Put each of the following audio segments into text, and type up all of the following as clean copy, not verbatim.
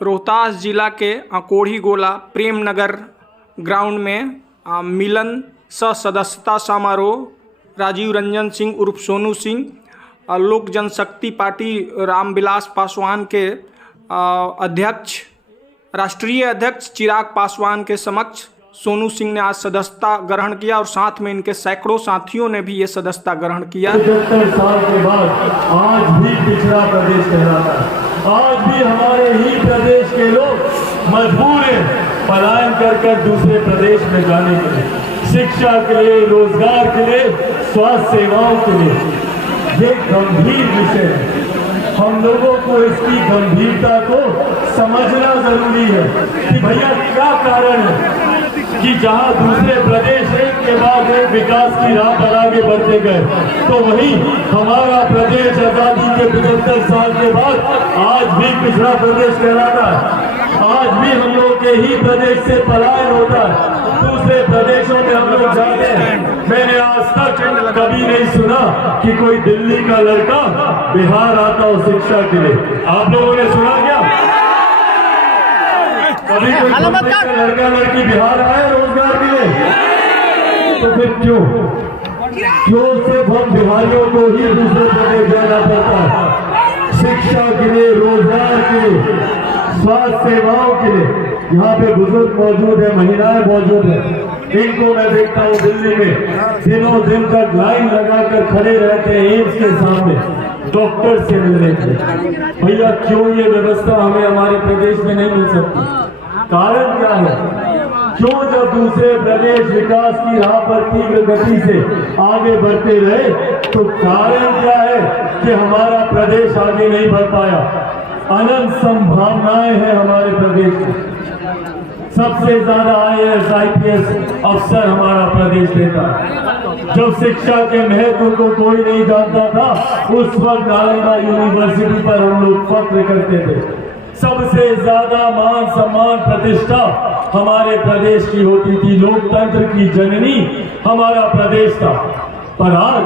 रोहतास जिला के कोढ़ी गोला प्रेम नगर ग्राउंड में मिलन सदस्यता समारोह राजीव रंजन सिंह उर्फ सोनू सिंह, लोक जनशक्ति पार्टी रामविलास पासवान के अध्यक्ष राष्ट्रीय अध्यक्ष चिराग पासवान के समक्ष सोनू सिंह ने आज सदस्यता ग्रहण किया और साथ में इनके सैकड़ों साथियों ने भी ये सदस्यता ग्रहण किया। 75 साल के बाद आज भी पिछड़ा प्रदेश कहलाता है। आज भी हमारे ही प्रदेश के लोग मजबूर हैं पलायन कर दूसरे प्रदेश में जाने के लिए, शिक्षा के लिए, रोजगार के लिए, स्वास्थ्य सेवाओं के लिए। ये गंभीर विषय है, हम लोगों को इसकी गंभीरता को समझना जरूरी है कि भैया क्या कारण है कि जहां दूसरे प्रदेश एक के बाद एक विकास की राह पर आगे बढ़ते गए, तो वहीं हमारा प्रदेश आजादी के 75 साल के बाद आज भी पिछड़ा प्रदेश कहलाता है। आज भी हम लोग के ही प्रदेश से पलायन होता है, दूसरे प्रदेशों में हम लोग जाते हैं। मैंने आज तक कभी नहीं सुना कि कोई दिल्ली का लड़का बिहार आता हो शिक्षा के लिए। आप लोगों ने सुना क्या? कभी कोई लड़का लड़की बिहार आया रोजगार के लिए? तो फिर क्यों सिर्फ हम बिहारियों को ही दूसरे प्रदेश जाना पड़ता है? शिक्षा के लिए, रोजगार के लिए, स्वास्थ्य सेवाओं के लिए। यहाँ पे बुजुर्ग मौजूद है, महिलाएं मौजूद है, इनको मैं देखता हूँ दिल्ली में दिनों दिन तक लाइन लगाकर खड़े रहते हैं एम्स के सामने डॉक्टर से मिलने के लिए। भैया क्यों ये व्यवस्था हमें हमारे प्रदेश में नहीं मिल सकती? कारण क्या है? क्यों जब दूसरे प्रदेश विकास की राह पर तीव्र गति से आगे बढ़ते रहे, तो कारण क्या है कि हमारा प्रदेश आगे नहीं बढ़ पाया? अनंत संभावनाएं हैं हमारे प्रदेश में। सबसे ज्यादा IAS IPS अफसर हमारा प्रदेश देता है। जब शिक्षा के महत्व को कोई नहीं जानता था, उस वक्त नालंदा यूनिवर्सिटी पर हम लोग फख्र करते थे। सबसे ज्यादा मान सम्मान प्रतिष्ठा हमारे प्रदेश की होती थी। लोकतंत्र की जननी हमारा प्रदेश था। पर आज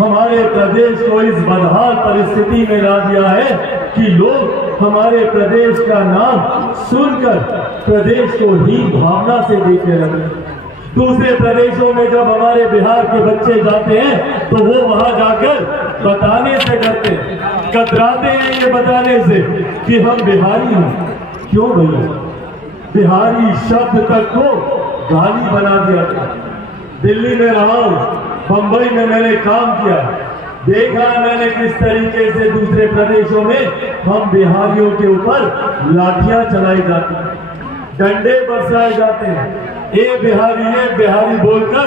हमारे प्रदेश को इस बदहाल परिस्थिति में ला दिया है कि लोग हमारे प्रदेश का नाम सुनकर प्रदेश को हीन भावना से देखने लगे। दूसरे प्रदेशों में जब हमारे बिहार के बच्चे जाते हैं तो वो वहां जाकर बताने से डरते हैं, कतराते हैं ये बताने से कि हम बिहारी हैं। क्यों भैया? बिहारी शब्द तक को गाली बना दिया था। दिल्ली में रहा हूं, बंबई में मैंने काम किया, देखा मैंने किस तरीके से दूसरे प्रदेशों में हम बिहारियों के ऊपर लाठियां चलाई जाती हैं, डंडे बरसाए जाते हैं, ये बिहारी बोलकर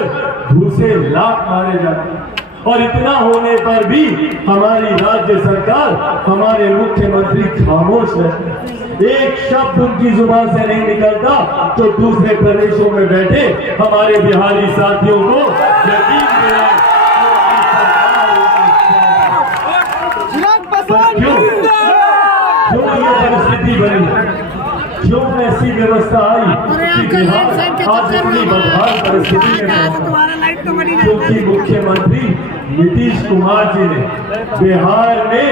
घूसे लात मारे जाते हैं। और इतना होने पर भी हमारी राज्य सरकार, हमारे मुख्यमंत्री खामोश रहते। एक शब्द उनकी जुबान से नहीं निकलता तो दूसरे प्रदेशों में बैठे हमारे बिहारी साथियों को यकीन दिलाए। क्यों ये परिस्थिति बनी? क्यों ऐसी व्यवस्था आई कि बिहार आज इतनी बदहाल परिस्थिति में? क्योंकि मुख्यमंत्री नीतीश कुमार जी ने बिहार में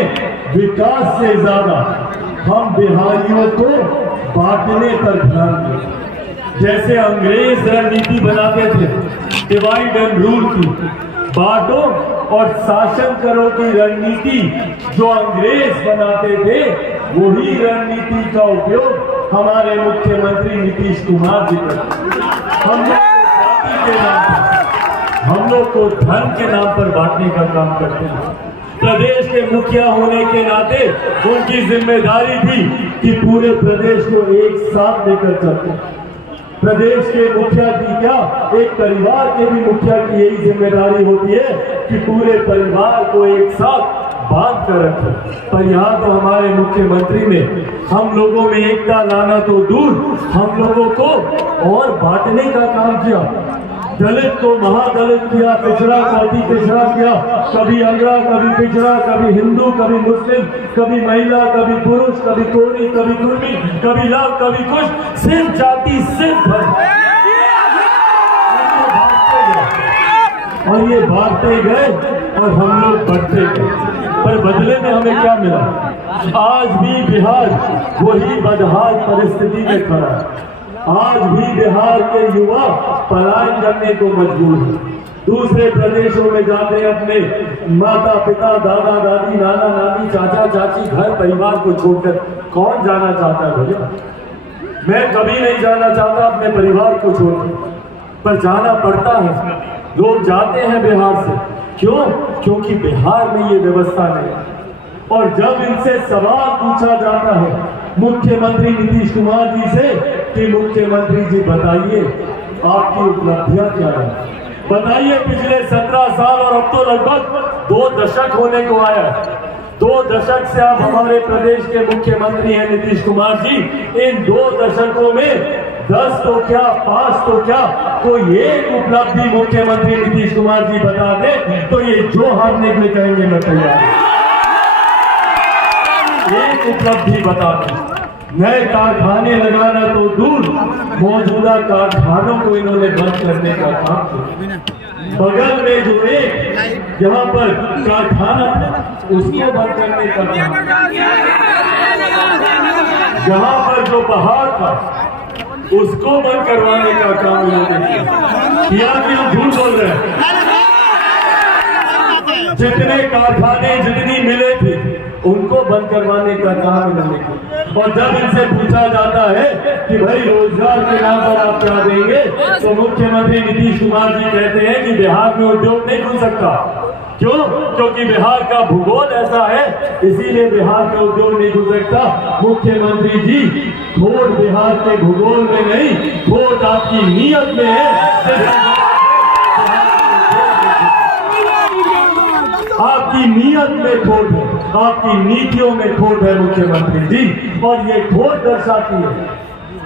विकास से ज्यादा हम बिहारियों को बांटने पर ध्यान दिया। जैसे अंग्रेज रणनीति बनाते थे डिवाइड एंड रूल की, बांटो और शासन करो की रणनीति जो अंग्रेज बनाते थे, वही रणनीति का उपयोग हमारे मुख्यमंत्री नीतीश कुमार जी करते। हम लोग को धर्म के नाम पर बांटने का काम करते हैं। प्रदेश के मुखिया होने के नाते उनकी जिम्मेदारी थी कि पूरे प्रदेश को एक साथ लेकर चलते। प्रदेश के मुखिया की क्या, एक परिवार के भी मुखिया की यही जिम्मेदारी होती है कि पूरे परिवार को एक साथ बांध कर रखें। पर यहाँ तो हमारे मुख्यमंत्री ने हम लोगों में एकता लाना तो दूर, हम लोगों को और बांटने का काम किया। दलित को महादलित किया, पिछड़ा को अति पिछड़ा किया, कभी अंगड़ा, कभी पिछड़ा, कभी हिंदू, कभी मुस्लिम, कभी महिला, कभी पुरुष, कभी कोरी, कभी कुर्मी, कभी लाभ, कभी कुछ, सिर्फ जाति, सिर्फ धर्म। और ये भागते गए और हम लोग बढ़ते गए। पर बदले में हमें क्या मिला? आज भी बिहार वही बदहाल परिस्थिति में खड़ा है। आज भी बिहार के युवा पलायन करने को मजबूर है, दूसरे प्रदेशों में जाते हैं, अपने माता पिता दादा दादी नाना नानी चाचा चाची घर परिवार को छोड़कर। कौन जाना चाहता है भैया? मैं कभी नहीं जाना चाहता अपने परिवार को छोड़कर, पर जाना पड़ता है। लोग जाते हैं बिहार से, क्यों? क्योंकि बिहार में ये व्यवस्था नहीं है। और जब इनसे सवाल पूछा जाता है मुख्यमंत्री नीतीश कुमार जी से कि मुख्यमंत्री जी बताइए आपकी उपलब्धियां क्या है, बताइए पिछले 17 साल और अब तो लगभग 2 दशक होने को आया है। 2 दशक से आप हमारे प्रदेश के मुख्यमंत्री हैं नीतीश कुमार जी। इन 2 दशकों में 10 तो क्या 5 तो क्या कोई एक उपलब्धि मुख्यमंत्री नीतीश कुमार जी बता दे तो ये जो हारने के लिए कहेंगे मैं तैयार हूं। एक उपलब्धि बता दें। नए कारखाने लगाना तो दूर, मौजूदा कारखानों को इन्होंने बंद करने का काम किया। बगल में जो एक जहां पर कारखाना उसको बंद करने का काम, जहां पर जो पहाड़ था उसको बंद करवाने का काम इन्होंने किया कि हम झूठ बोल रहे हैं? जितने कारखाने जितनी मिले थे उनको बंद करवाने का काम इन्होंने किया। और जब इनसे पूछा जाता है कि भाई रोजगार के नाम पर आप क्या देंगे, तो मुख्यमंत्री नीतीश कुमार जी कहते हैं कि बिहार में उद्योग नहीं खुल सकता। क्यों? क्योंकि बिहार का भूगोल ऐसा है, इसीलिए बिहार में उद्योग नहीं खुल सकता। मुख्यमंत्री जी खोट बिहार के भूगोल में नहीं, खोट आपकी नीयत में है। आपकी नीयत में खोट है, आपकी नीतियों में खोट है मुख्यमंत्री जी। और ये खोट दर्शाती है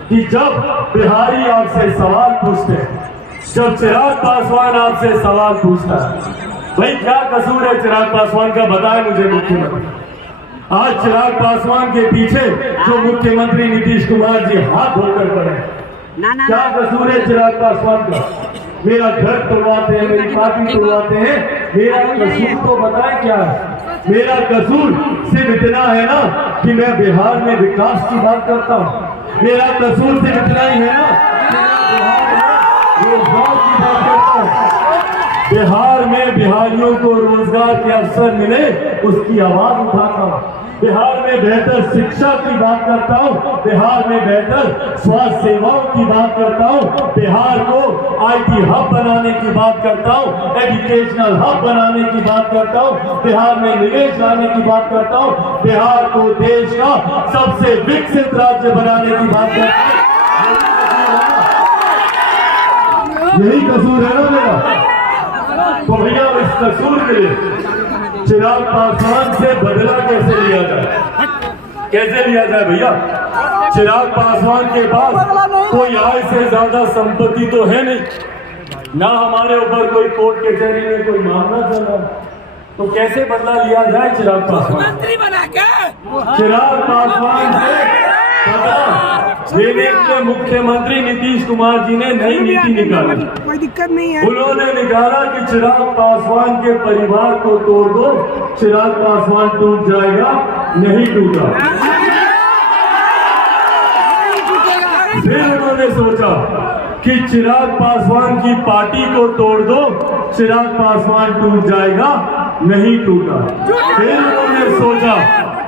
कि जब बिहारी आपसे सवाल पूछते हैं, जब चिराग पासवान आपसे सवाल पूछता है, भाई क्या कसूर है चिराग पासवान का, बताएं मुझे मुख्यमंत्री। आज चिराग पासवान के पीछे जो मुख्यमंत्री नीतीश कुमार जी हाथ धोकर पड़े, क्या कसूर है चिराग पासवान का? मेरा घर तोड़वाते हैं, मेरी पार्टी तोड़वाते हैं, मेरा कसूर तो बताएं क्या है? मेरा कसूर सिर्फ इतना है ना कि मैं बिहार में विकास की बात करता हूँ। मेरा कसूर सिर्फ इतना ही है ना कि मैं बिहार में रोजगार की बात करता हूँ। बिहार में बिहारियों को रोजगार के अवसर मिले उसकी आवाज उठाता हूँ। बिहार में बेहतर शिक्षा की बात करता हूँ, बिहार में बेहतर स्वास्थ्य सेवाओं की बात करता हूँ, बिहार को IT हब बनाने की बात करता हूँ, एजुकेशनल हब बनाने की बात करता हूँ, बिहार में निवेश लाने की बात करता हूँ, बिहार को देश का सबसे विकसित राज्य बनाने की बात करता हूँ। यही कसूर है ना मेरा? तो भैया इस कसूर के लिए चिराग पासवान से बदला कैसे लिया जाए? कैसे लिया जाए भैया? चिराग पासवान के पास कोई आय से ज्यादा संपत्ति तो है नहीं, ना हमारे ऊपर कोई कोर्ट कचहरी में कोई मामला चल रहा, तो कैसे बदला लिया जाए चिराग पासवान? चिराग पासवान से बदला लेने के मुख्यमंत्री नीतीश कुमार जी ने नई नीति निकाली। कोई दिक्कत नहीं है। उन्होंने निकाला कि चिराग पासवान के परिवार को तोड़ दो, चिराग पासवान टूट जाएगा, नहीं टूटा। फिर उन्होंने सोचा कि चिराग पासवान की पार्टी को तोड़ दो, चिराग पासवान टूट जाएगा, नहीं टूटा। फिर उन्होंने सोचा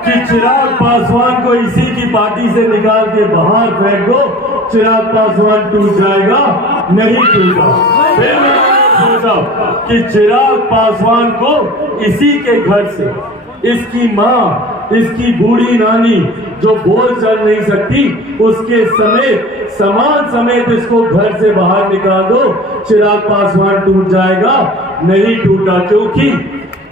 कि चिराग पासवान को इसी की पार्टी से निकाल के बाहर फेंक दो, चिराग पासवान टूट जाएगा, नहीं टूटा। फिर उन्होंने सोचा कि चिराग पासवान को इसी के घर से इसकी माँ, इसकी बूढ़ी नानी जो बोल चल नहीं सकती, उसके समेत सामान समेत इसको घर से बाहर निकाल दो, चिराग पासवान टूट जाएगा, नहीं टूटा। क्योंकि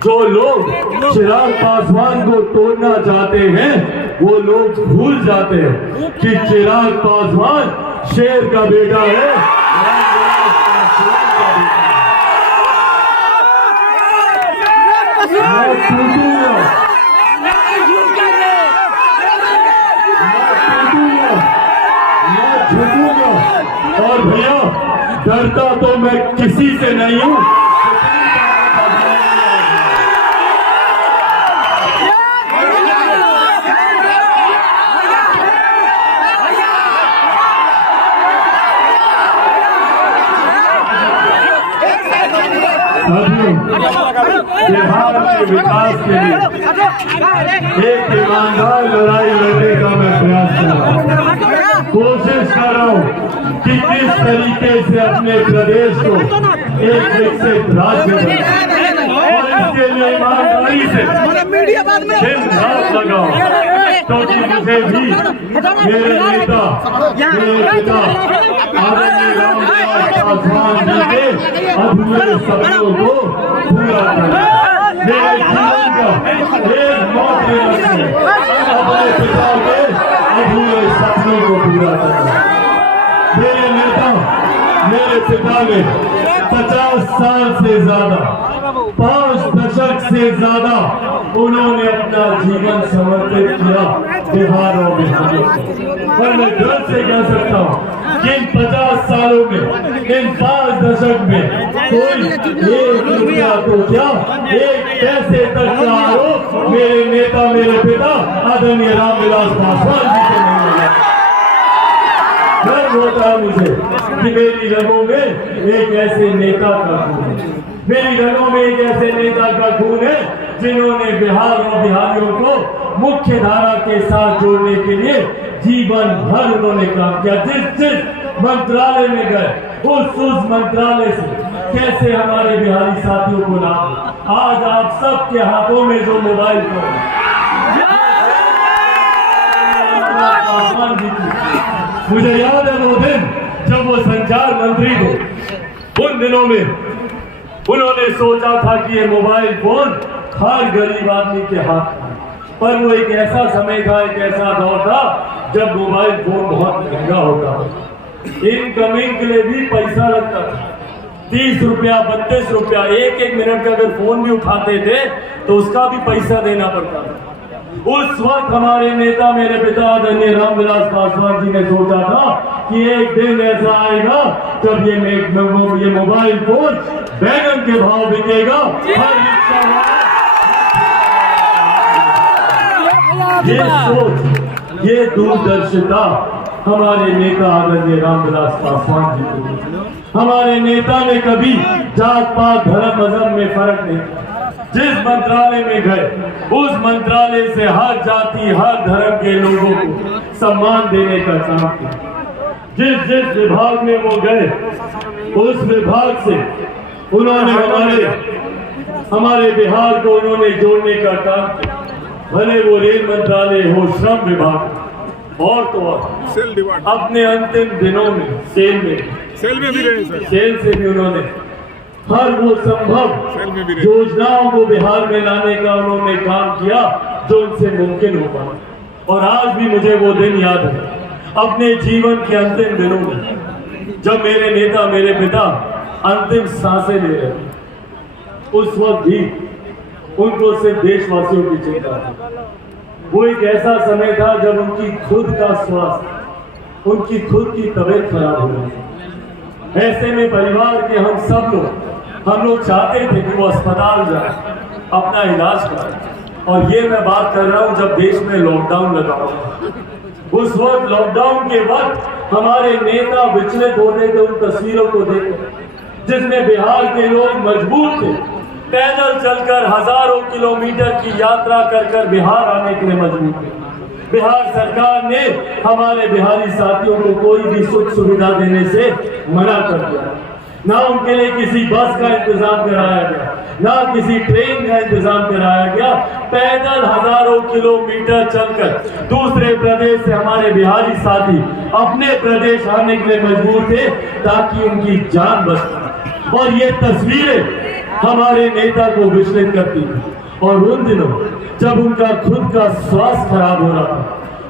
जो लोग चिराग पासवान को तोड़ना चाहते हैं वो लोग भूल जाते हैं कि चिराग पासवान शेर का बेटा है। और भैया डरता तो मैं किसी से नहीं हूँ। बिहार के विकास के लिए एक ईमानदार लड़ाई लड़ने का मैं प्रयास कर रहा हूँ, कोशिश कर रहा हूँ कि किस तरीके से अपने प्रदेश को एक विकसित राज्य बनाऊं और इसके लिए ईमानदारी से दिन रात लगाओ, क्योंकि मुझे भी मेरे नेता मेरे पिता आदरणीय रामविलास पासवान जी के अधूरे सपनों को पूरा करना, मेरे जीवन का एक मौके अपने पिता के अधूरे सपनों को पूरा करना। मेरे नेता मेरे पिता ने 50 साल से ज्यादा 5 दशक से ज्यादा उन्होंने अपना जीवन समर्पित किया बिहार और बिहारियों को। और मैं गर्व से कह सकता हूँ कि इन 50 सालों में इन 5 दशक में कोई 1 रुपया तो क्या 1 पैसे तक का आरोप मेरे नेता मेरे पिता आदरणीय रामविलास पासवान जी को नहीं मिला। गर्व होता है मुझे कि मेरी रगों में एक ऐसे नेता का खून है, मेरी रगों में एक ऐसे नेता का खून है जिन्होंने बिहार और बिहारियों को मुख्य धारा के साथ जोड़ने के लिए जीवन भर उन्होंने काम किया। जिस मंत्रालय में गए उस मंत्रालय से कैसे हमारे बिहारी साथियों को लाभ। आज आप सबके हाथों में जो मोबाइल फोन मुझे याद है वो दिन जब वो संचार मंत्री थे, उन दिनों में उन्होंने सोचा था कि ये मोबाइल फोन हर गरीब आदमी के हाथ में, पर वो एक ऐसा समय था, एक ऐसा दौर था जब मोबाइल फोन बहुत महंगा होता था, इनकमिंग के लिए भी पैसा लगता था, 30 रुपया 32 रुपया, एक मिनट का अगर फोन भी उठाते थे तो उसका भी पैसा देना पड़ता था। उस वक्त हमारे नेता मेरे पिता आदरणीय रामविलास पासवान जी ने सोचा था कि एक दिन ऐसा आएगा जब ये मोबाइल फोन बैगन के भाव बिकेगा। ये सोच ये दूरदर्शिता हमारे नेता आदरणीय रामविलास पासवान जी को, हमारे नेता ने कभी जात पात धर्म मजहब में फर्क नहीं, जिस मंत्रालय में गए उस मंत्रालय से हर जाति हर धर्म के लोगों को सम्मान देने का काम किया। जिस विभाग में वो गए उस विभाग से उन्होंने हमारे बिहार को उन्होंने जोड़ने का काम किया, भले वो रेल मंत्रालय हो, श्रम विभाग और तो और अपने अंतिम दिनों में सेल में भी रहे सर, सेल से भी उन्होंने हर वो संभव योजनाओं को बिहार में लाने का उन्होंने काम किया जो उनसे मुमकिन हो पाया। और आज भी मुझे वो दिन याद है अपने जीवन के अंतिम दिनों में जब मेरे नेता मेरे पिता अंतिम सांसें ले रहे थे, उस वक्त भी उनको सिर्फ देशवासियों की चिंता थी। वो एक ऐसा समय था जब उनकी खुद का स्वास्थ्य, उनकी खुद की तबीयत खराब हो रही थी। ऐसे में परिवार के हम लोग चाहते थे कि वो अस्पताल जाए, अपना इलाज कराए। और ये मैं बात कर रहा हूँ जब देश में लॉकडाउन लगा हुआ, उस वक्त लॉकडाउन के वक्त हमारे नेता विचलित होते थे उन तस्वीरों को देखकर जिसमें बिहार के लोग मजबूर थे पैदल चलकर हजारों किलोमीटर की यात्रा कर बिहार आने के लिए मजबूर थे। बिहार सरकार ने हमारे बिहारी साथियों को कोई भी सुख सुविधा देने से मना कर दिया, ना उनके लिए किसी बस का इंतजाम कराया गया, ना किसी ट्रेन का इंतजाम कराया गया। पैदल हजारों किलोमीटर चलकर दूसरे प्रदेश से हमारे बिहारी साथी अपने प्रदेश आने के लिए मजबूर थे ताकि उनकी जान बच। और ये तस्वीरें हमारे नेता को विचलित करती थी। और उन दिनों जब उनका खुद का स्वास्थ्य खराब हो रहा था,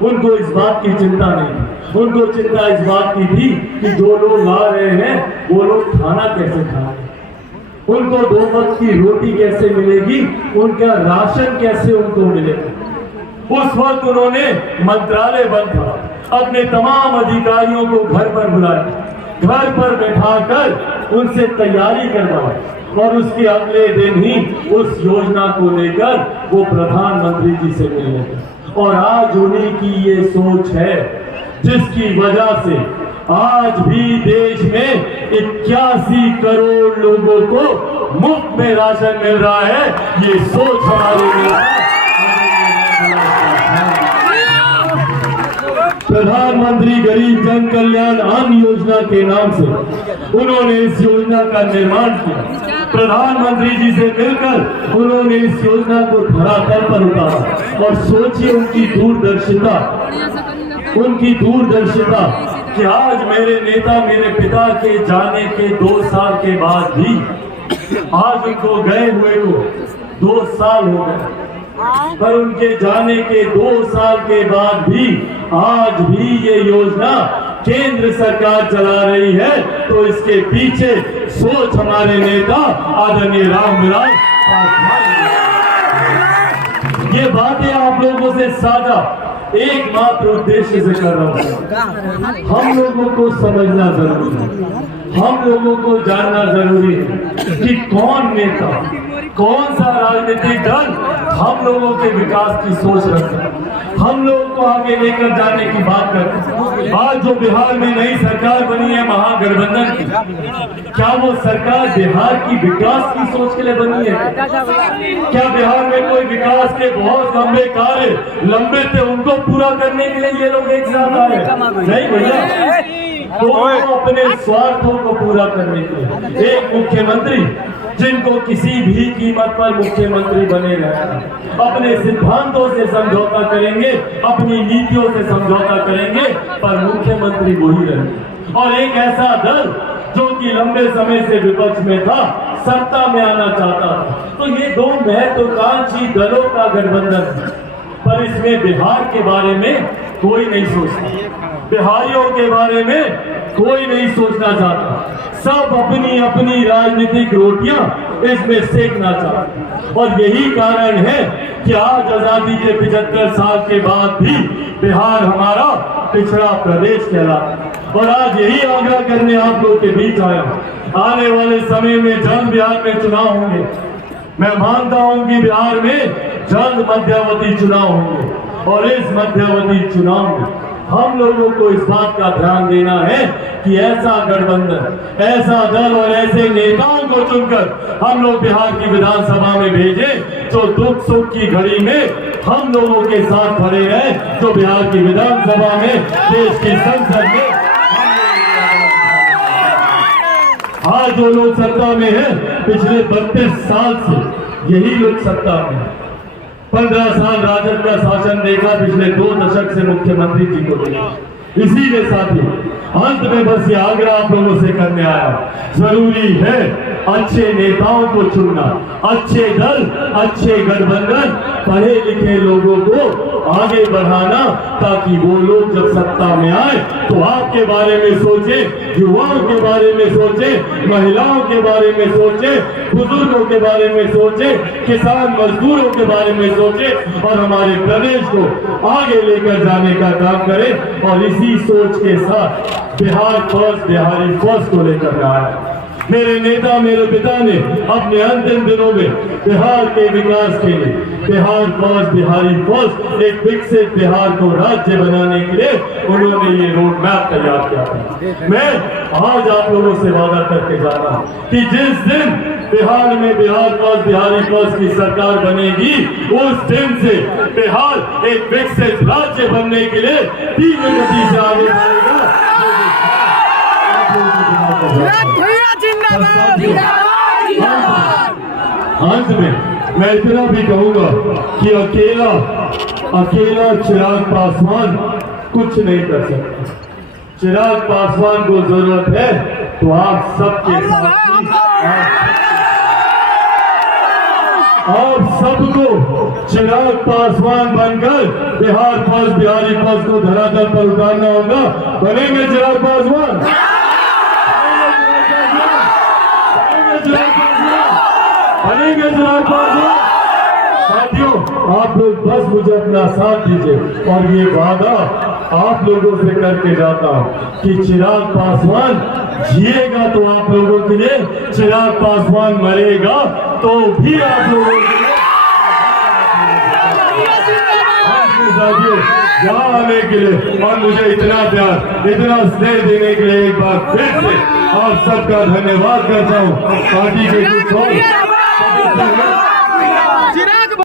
उनको इस बात की चिंता नहीं थी, उनको चिंता इस बात की थी कि जो लोग आ रहे हैं वो लोग खाना कैसे खाएंगे, उनको 2 वक्त की रोटी कैसे मिलेगी, उनका राशन कैसे उनको मिलेगा। उस वक्त उन्होंने मंत्रालय बंद था, अपने तमाम अधिकारियों को घर पर बुलाया, घर पर बैठाकर उनसे तैयारी करवाई और उसके अगले दिन ही उस योजना को लेकर वो प्रधानमंत्री जी से मिले। और आज उन्हीं की ये सोच है जिसकी वजह से आज भी देश में 81 करोड़ लोगों को मुफ्त में राशन मिल रहा है, ये सोच हमारी प्रधानमंत्री गरीब जन कल्याण अन्न योजना के नाम से उन्होंने इस योजना का निर्माण किया। प्रधानमंत्री जी से मिलकर उन्होंने इस योजना को धरातल पर उतारा और सोचिए उनकी दूरदर्शिता कि आज मेरे नेता मेरे पिता के जाने के 2 साल के बाद भी, आज उनको गए हुए को 2 साल हो गए, पर उनके जाने के 2 साल के बाद भी आज भी ये योजना केंद्र सरकार चला रही है। तो इसके पीछे सोच हमारे नेता आदरणीय रामविलास पासवान। ये बातें आप लोगों से साझा एकमात्र उद्देश्य से कर रहा हूं। हम लोगों को समझना जरूरी है, हम लोगों को जानना जरूरी है कि कौन नेता, कौन सा राजनीतिक दल हम लोगों के विकास की सोच रखता है, हम लोगों को आगे लेकर जाने की बात करते हैं। आज जो बिहार में नई सरकार बनी है महागठबंधन की, क्या वो सरकार बिहार की विकास की सोच के लिए बनी है? क्या बिहार में कोई विकास के बहुत लंबे कार्य लंबे थे उनको पूरा करने के लिए ये लोग एक साथ आए? नहीं भैया, तो अपने स्वार्थों को पूरा करने के लिए एक मुख्यमंत्री जिनको किसी भी कीमत पर मुख्यमंत्री बने रहना, अपने सिद्धांतों से समझौता करेंगे, अपनी नीतियों से समझौता करेंगे, पर मुख्यमंत्री वही रहेंगे। और एक ऐसा दल जो कि लंबे समय से विपक्ष में था, सत्ता में आना चाहता था। तो ये 2 महत्वाकांक्षी दलों का गठबंधन है, पर इसमें बिहार के बारे में कोई नहीं सोचता, बिहारियों के बारे में कोई नहीं सोचना चाहता। सब अपनी अपनी राजनीतिक रोटियां इसमें सेकना चाहते, और यही कारण है कि आज आजादी के 75 साल के बाद भी बिहार हमारा पिछड़ा प्रदेश कहलाता है। और आज यही आग्रह करने आप लोग के बीच आया हूं। आने वाले समय में जल्द बिहार में चुनाव होंगे। मैं मानता हूं कि बिहार में जल्द मध्यावधि चुनाव होंगे, और इस मध्यावधि चुनाव में हम लोगों को इस बात का ध्यान देना है कि ऐसा गठबंधन, ऐसा दल और ऐसे नेताओं को चुनकर हम लोग बिहार की विधानसभा में भेजें जो दुख सुख की घड़ी में हम लोगों के साथ खड़े रहे, जो बिहार की विधानसभा में, देश की संसद में आज जो लोग सत्ता में हैं, पिछले 32 साल से यही लोग सत्ता में हैं। 15 साल राजद का शासन देखा, पिछले 2 दशक से मुख्यमंत्री जी को देखा। इसीलिए साथी अंत में बस ये आग्रह आप लोगों से करने आया, जरूरी है अच्छे नेताओं को चुनना, अच्छे दल, अच्छे गठबंधन, पढ़े लिखे लोगों को आगे बढ़ाना, ताकि वो लोग जब सत्ता में आए तो आपके बारे में सोचे, युवाओं के बारे में सोचे, महिलाओं के बारे में सोचे, बुजुर्गों के बारे में सोचे, किसान मजदूरों के बारे में सोचे, और हमारे प्रदेश को आगे लेकर जाने का काम करें। और इसी सोच के साथ बिहार फर्स्ट, बिहारी फर्स्ट को लेकर आया है। मेरे नेता, मेरे पिता ने अपने अंतिम दिनों में बिहार के विकास के लिए बिहार फर्स्ट, बिहारी फर्स्ट, एक विकसित बिहार को राज्य बनाने के लिए उन्होंने ये रोड मैप तैयार किया था। मैं आज आप लोगों से वादा करके जा रहा हूं कि जिस दिन बिहार में बिहार फर्स्ट, बिहारी फर्स्ट की सरकार बनेगी, उस दिन से बिहार एक विकसित राज्य बनने के लिए तीव्र गति से आगे बढ़ेगा। अंत में मैं इतना भी कहूंगा कि अकेला चिराग पासवान कुछ नहीं कर सकता। चिराग पासवान को जरूरत है तो आप सबके साथ, आप सबको चिराग पासवान बनकर बिहार फर्स्ट, बिहारी फर्स्ट को धरातल पर उतारना होगा। बनेंगे चिराग पासवान? बनेंगे चिराग पासवान? साथियों, आप लोग बस मुझे अपना साथ दीजिए, और ये वादा आप लोगों से करके जाता हूं कि चिराग पासवान जिएगा तो आप लोगों के लिए, चिराग पासवान मरेगा तो भी आप लोगों के लिए। यहाँ आने के लिए और मुझे इतना प्यार, इतना स्नेह देने के लिए एक बार फिर से आप सबका धन्यवाद करता हूँ। पार्टी के कुछ